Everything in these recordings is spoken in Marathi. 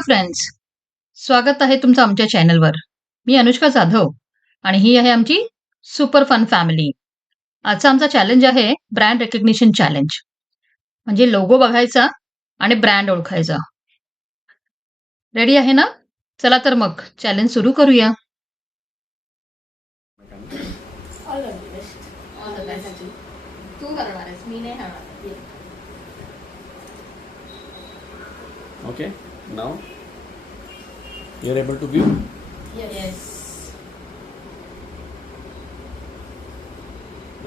हॅलो फ्रेंड्स, स्वागत आहे तुमचं आमच्या चॅनलवर. मी अनुष्का जाधव आणि ही आहे आमची सुपर फन फॅमिली. आजचा आमचा चॅलेंज आहे ब्रँड रेकग्निशन चॅलेंज. म्हणजे लोगो बघायचा आणि ब्रँड ओळखायचा. रेडी आहे ना? चला तर मग चॅलेंज सुरू करूया. All the best. All the best. तू करणार आहेस, मी नाही करणार. Okay, now you're able to view. Yes.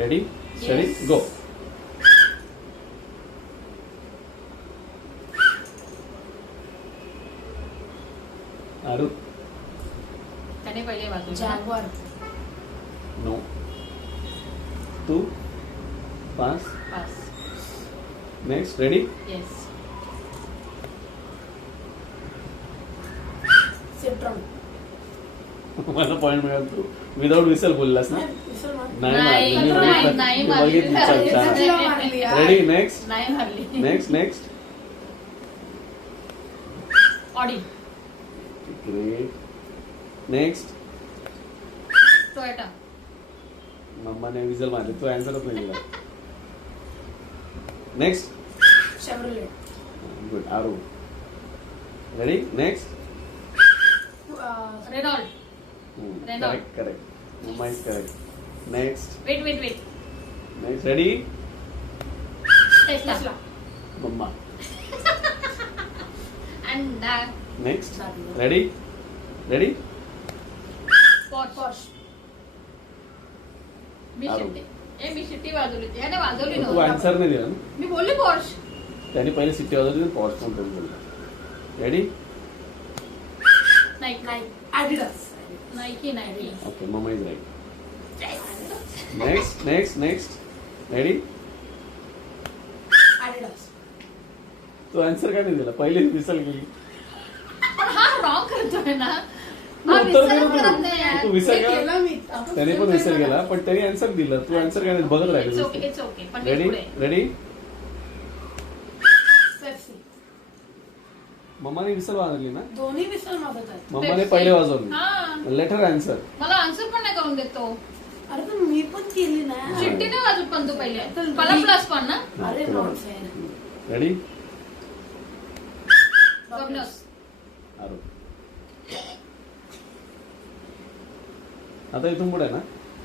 Ready? Steady? Yes. Go. Aru? त्याने पहिले वाजवलं. जागवार. No. 2. Pass. पास. Next. Ready? येस. मला पॉइंट मिळाला. तू विदाउट विसल बोललास ना? नाही, नाही मारली. रेडी? नेक्स्ट. नाही मारली. Next. Audi. Great. Next. Toyota. मम्माने विजल मारली. तू आन्सरच नाही दिला. Next. Chevrolet. Good. Aru. Ready? Next. Renault. Renault. Correct. Mumma is correct. Next. Wait. Next. Ready? Tesla. Mumma. And Next. Ready? Porsche. मी आरू. शिट्टी वाजवली होती. याने वाजवली तू नव्हती. आन्सर नाही दिला ना? मी बोलली पॉर्श. त्याने पहिले सिटी वाजवली पॉर्स पण करून बोलला. Ready? Nike. Adidas. Nike. Okay. Mumma is right. Next. Ready? Adidas. तू आन्सर काय नाही दिला? पहिले विसल गेली. पण हा रॉंग करतोय ना. तू हा उत्तर विसरत दिलं करत तू. नाही यार. तू विसर हे गेला. केलं मी. त्याने पण विसर गेला पण त्याने आन्सर दिला. तू आन्सर काय नाही बघत It's राहिली. okay, it's okay. पण मी रेडी? पुढे. पेप्सी. मम्माने विसल वाजवली ना? दोन्ही विसर मागत आहेत. मम्माने पेप्सी. पहिले वाजवली. हा. Letter answer. मला आन्सर पण नाही करून देतो. अरे पण मी पण केली ना. चिठ्ठी नाही वाजवत पण तू पहिले. मला प्लस पण ना. अरे नॉट फेअर. रेडी? गव्हर्नर्स. आरू. आता इथून पुढे ना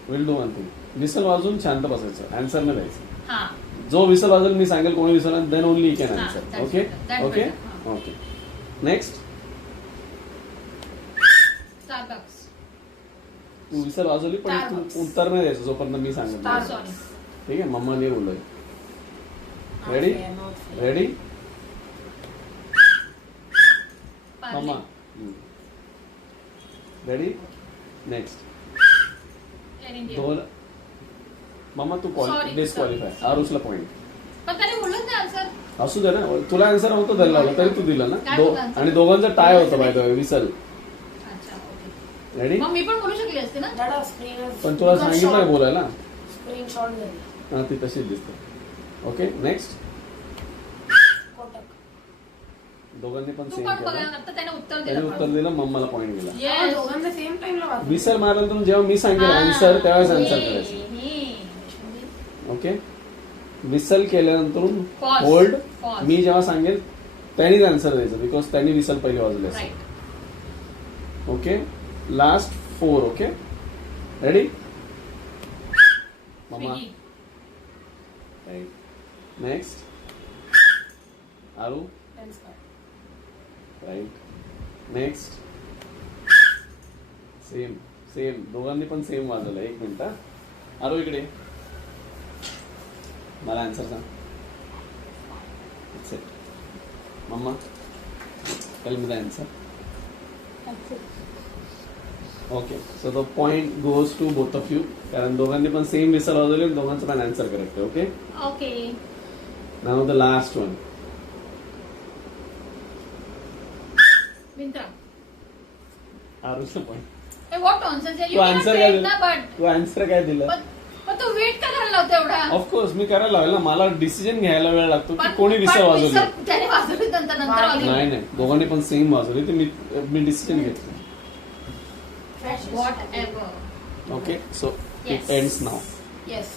will do one thing. Whistle वाजून शांत बसायचं. आन्सर नाही द्यायचं. हा. जो विसल वाजवेल मी सांगेल कोणी विसरला देन ओनली कॅन हा, answer. that's okay better, that's okay better. Okay. Next. Starbucks. तू विसल वाजवली पण Starbucks. तू उत्तर नाही द्यायचं जोपर्यंत मी सांगत नाही. सॉरी. ठीक आहे. मम्मा नाही बोललोय. Ready? Ready? Mumma. Ready? Next. Air India. दोन. मम्मा तू Sorry, डिस्क्वालिफाय. sorry. आरुषला पॉइंट. पण त्याने बोलत नाही आन्सर. असू दे ना. तुला आन्सर होतं द्यायला लावलं तरी तू दिला ना. काय होतं answer? आणि दोघांचा टाय होतं बाय द वे. विसल. अच्छा, ओके. रेडी? मग मी पण बोलू शकली असते ना. दादा स्क्रीन पण तुला सांगितलं बोलायला. स्क्रीनशॉट झाली. हा ती तशीच दिसते. ओके. नेक्स्ट. कोटक. दोघांनी पण तू सेम पण केलं. बघा आता त्याने उत्तर त्याने दिलं. उत्तर दिलं. मम्माला पॉइंट दिला. Yes. दोघांना सेम टाइमला वाजवलं. विसर मारल्यानंतर जेव्हा मी सांगेल आन्सर त्यावेळेस आन्सर करायचं. ओके. विसल केल्यानंतर Pause. होल्ड. Pause. मी जेव्हा सांगेल त्यानेच आन्सर द्यायचं बिकॉज त्यांनी विसल पहिले वाजवले असेल. Right. Okay. Last 4. Okay. Ready? Mumma. Swiggy. Right. Next. Aru. Right. Next. Same दोघांनी पण सेम वाजवलं. एक मिनिट हा. आरू इकडे. मला आन्सर सांग. That's it. Mumma. Tell me the answer. Okay. So the point goes to both of you कारण दोघांनी पण सेम विसल वाजवले आणि दोघांचं पण आन्सर करेक्ट आहे. Okay. Okay. Now the last one. Myntra. आरुषला पॉइंट. What nonsense. तू आन्सर काय दिलं? बट तू आन्सर काय दिलं? पण तू वेट का करायला लावतो एवढा? ऑफकोर्स मी करायला लावेल ना. मला डिसिजन घ्यायला वेळ लागतो की पण- कोणी विसर पण वाजवली. त्याने वाजवली नंतर नंतर वाजली. नाही नाही दोघांनी पण सेम वाजवली ते मी डिसिजन घेतलं. What ever okay so it Yes. Ends now. Yes